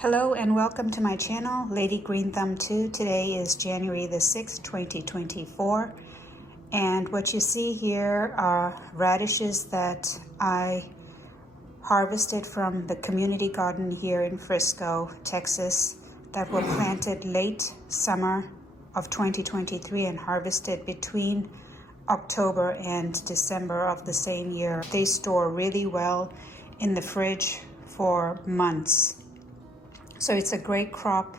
Hello and welcome to my channel, Lady Green Thumb 2. Today is January the 6th, 2024. And what you see here are radishes that I harvested from the community garden here in Frisco, Texas, that were planted late summer of 2023 and harvested between October and December of the same year. They store really well in the fridge for months. So it's a great crop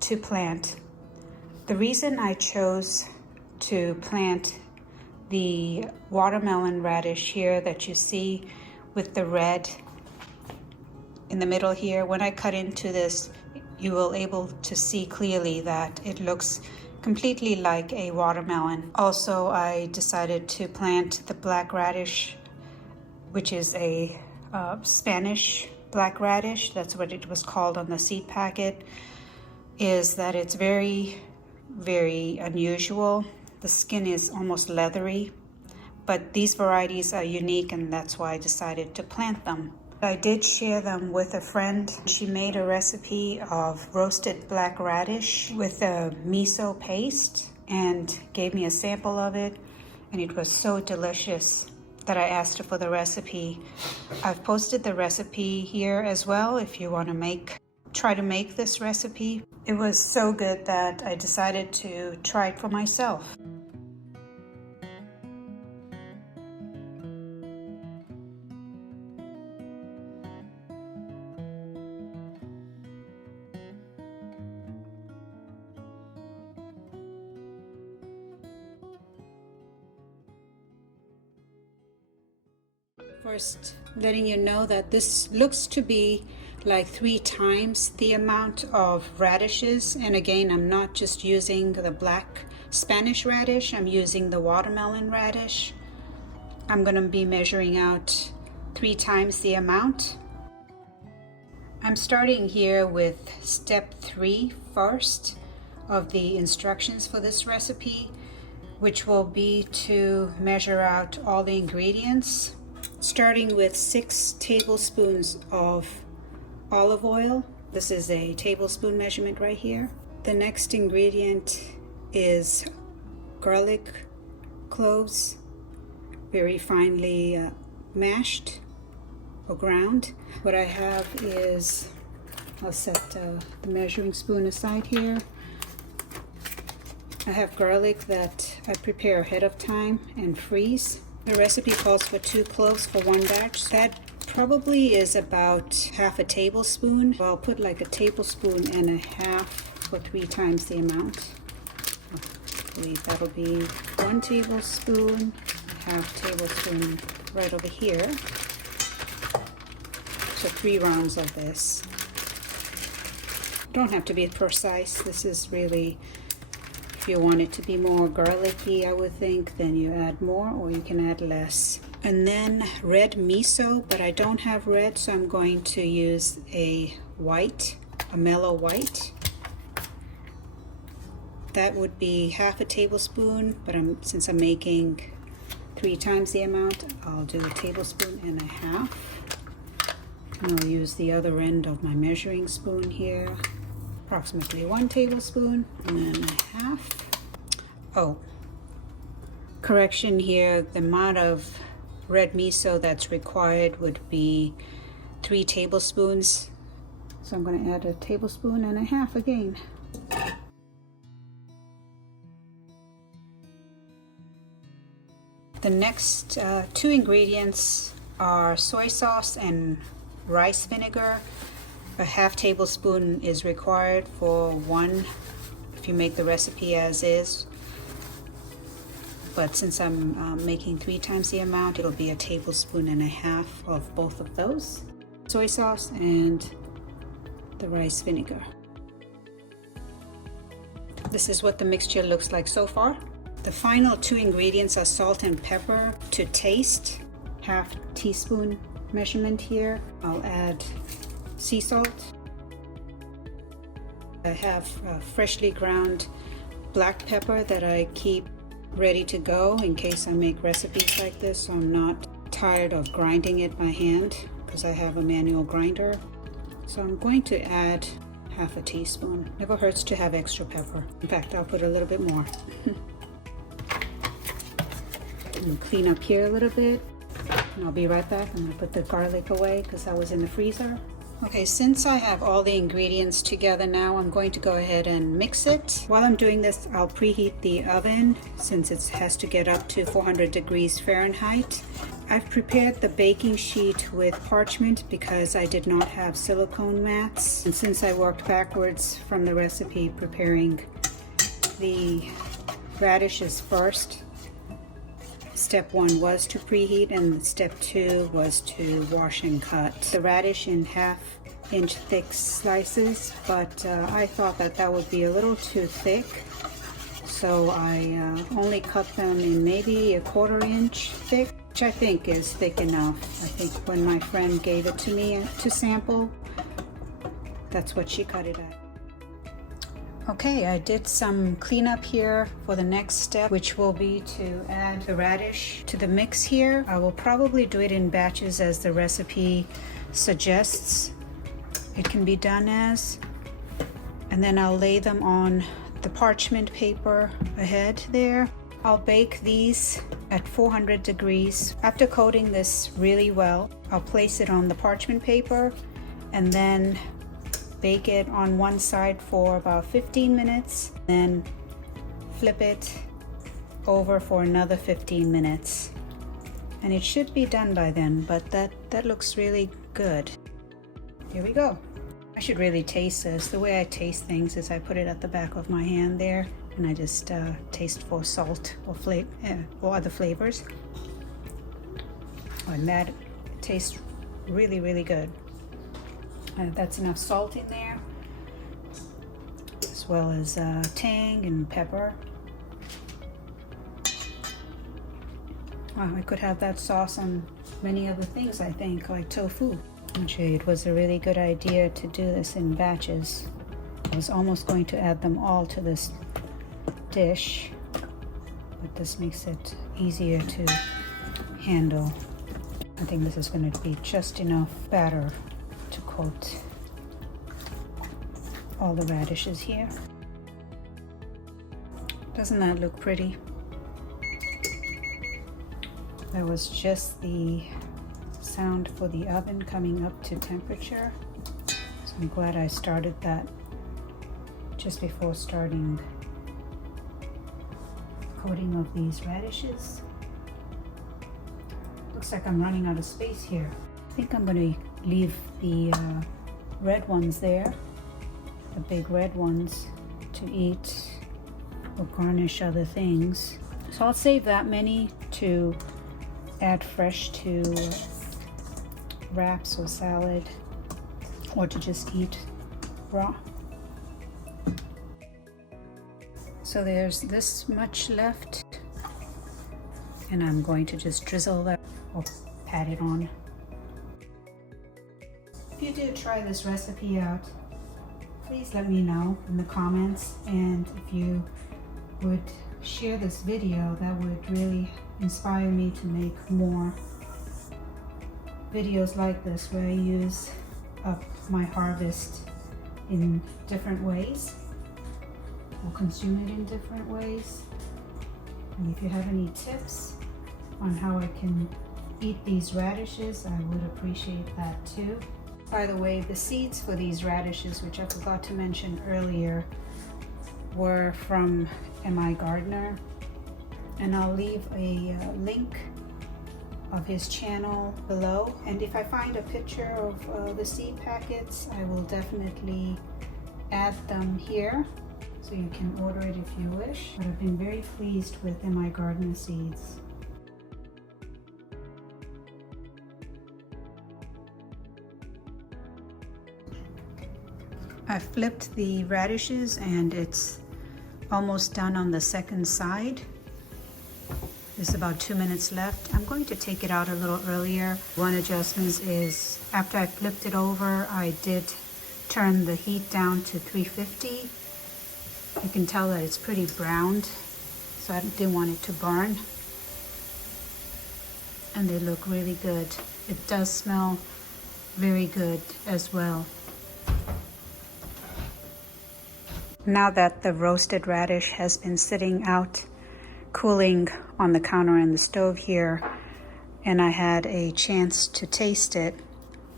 to plant. The reason I chose to plant the watermelon radish here that you see with the red in the middle here, when I cut into this, you will able to see clearly that it looks completely like a watermelon. Also, I decided to plant the black radish, which is a Spanish black radish. That's what it was called on the seed packet. Is that it's very, very unusual. The skin is almost leathery, but these varieties are unique, and that's why I decided to plant them. I did share them with a friend. She made a recipe of roasted black radish with a miso paste and gave me a sample of it, and it was so delicious that I asked her for the recipe. I've posted the recipe here as well if you want to try to make this recipe. It was so good that I decided to try it for myself. First, letting you know that this looks to be like 3 times the amount of radishes. And again, I'm not just using the black Spanish radish, I'm using the watermelon radish. I'm going to be measuring out 3 times the amount. I'm starting here with step 3 first of the instructions for this recipe, which will be to measure out all the ingredients. Starting with 6 tablespoons of olive oil. This is a tablespoon measurement right here. The next ingredient is garlic cloves, very finely mashed or ground. What I have is, I'll set the measuring spoon aside here. I have garlic that I prepare ahead of time and freeze. The recipe calls for 2 cloves for 1 batch. That probably is about half a tablespoon. I'll put like a tablespoon and a half for 3 times the amount. I believe that'll be 1 tablespoon, half tablespoon right over here. So 3 rounds of this. Don't have to be precise. This is really, if you want it to be more garlicky, I would think, then you add more, or you can add less. And then red miso, but I don't have red, so I'm going to use a white, a mellow white. That would be half a tablespoon, but since I'm making 3 times the amount, I'll do a tablespoon and a half. And I'll use the other end of my measuring spoon here. Approximately 1 tablespoon and then a half. Oh, correction here, the amount of red miso that's required would be 3 tablespoons. So I'm going to add a tablespoon and a half again. The next 2 ingredients are soy sauce and rice vinegar. A half tablespoon is required for 1 if you make the recipe as is, but since I'm making 3 times the amount, it'll be a tablespoon and a half of both of those, soy sauce and the rice vinegar. This is what the mixture looks like so far. The final 2 ingredients are salt and pepper to taste, half teaspoon measurement here. I'll add sea salt. I have freshly ground black pepper that I keep ready to go in case I make recipes like this, so I'm not tired of grinding it by hand because I have a manual grinder. So I'm going to add half a teaspoon. Never hurts to have extra pepper. In fact, I'll put a little bit more. And clean up here a little bit. And I'll be right back. I'm gonna put the garlic away because that was in the freezer. Okay, since I have all the ingredients together now, I'm going to go ahead and mix it. While I'm doing this, I'll preheat the oven since it has to get up to 400 degrees Fahrenheit. I've prepared the baking sheet with parchment because I did not have silicone mats. And since I worked backwards from the recipe, preparing the radishes first, step 1 was to preheat and step 2 was to wash and cut the radish in 1/2 inch thick slices, but I thought that that would be a little too thick, so I only cut them in maybe 1/4 inch thick, which I think is thick enough. I think when my friend gave it to me to sample, that's what she cut it at. Okay, I did some cleanup here for the next step, which will be to add the radish to the mix here. I will probably do it in batches as the recipe suggests it can be done as. And then I'll lay them on the parchment paper ahead there. I'll bake these at 400 degrees. After coating this really well, I'll place it on the parchment paper and then bake it on one side for about 15 minutes, then flip it over for another 15 minutes. And it should be done by then, but that looks really good. Here we go. I should really taste this. The way I taste things is I put it at the back of my hand there, and I just taste for salt or other flavors. And that tastes really, really good. That's enough salt in there, as well as tang and pepper. Wow, I could have that sauce on many other things, I think, like tofu. Actually, it was a really good idea to do this in batches. I was almost going to add them all to this dish, but this makes it easier to handle. I think this is going to be just enough batter to coat all the radishes here. Doesn't that look pretty? That was just the sound for the oven coming up to temperature. So I'm glad I started that just before starting coating of these radishes. Looks like I'm running out of space here. I think I'm going to leave the red ones there, the big red ones, to eat or garnish other things. So I'll save that many to add fresh to wraps or salad, or to just eat raw. So there's this much left, and I'm going to just drizzle that or pat it on. If you do try this recipe out, please let me know in the comments, and if you would share this video, that would really inspire me to make more videos like this where I use up my harvest in different ways or consume it in different ways. And if you have any tips on how I can eat these radishes, I would appreciate that too. By the way, the seeds for these radishes, which I forgot to mention earlier, were from M.I. Gardner, and I'll leave a link of his channel below, and if I find a picture of the seed packets, I will definitely add them here so you can order it if you wish. But I've been very pleased with M.I. Gardner seeds. I flipped the radishes and it's almost done on the second side. There's about 2 minutes left. I'm going to take it out a little earlier. One adjustment is after I flipped it over, I did turn the heat down to 350. You can tell that it's pretty browned, so I didn't want it to burn. And they look really good. It does smell very good as well. Now that the roasted radish has been sitting out cooling on the counter in the stove here, and I had a chance to taste it,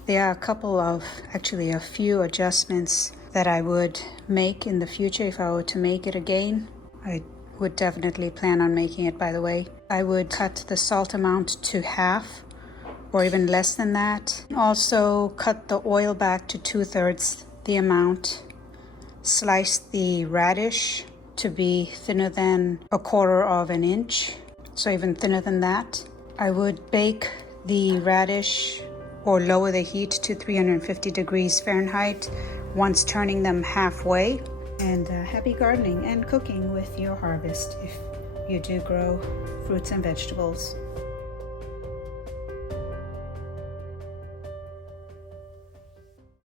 there are a few adjustments that I would make in the future if I were to make it again. I would definitely plan on making it, by the way. I would cut the salt amount to half or even less than that. Also cut the oil back to 2/3 the amount. Slice the radish to be thinner than 1/4 of an inch, so even thinner than that. I would bake the radish or lower the heat to 350 degrees Fahrenheit once turning them halfway. And happy gardening and cooking with your harvest if you do grow fruits and vegetables.